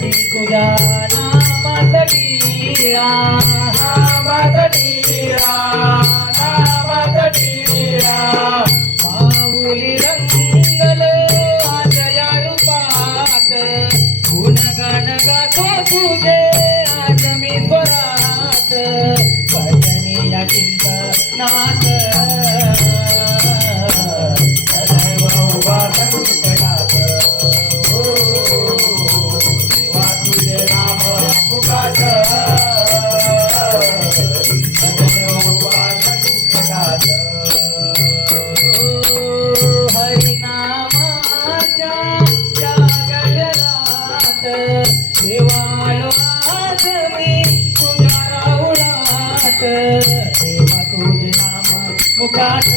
तुझ्या नामासाठी देवाळवात मी तुझ्या राऊळात देवा नाम मुखात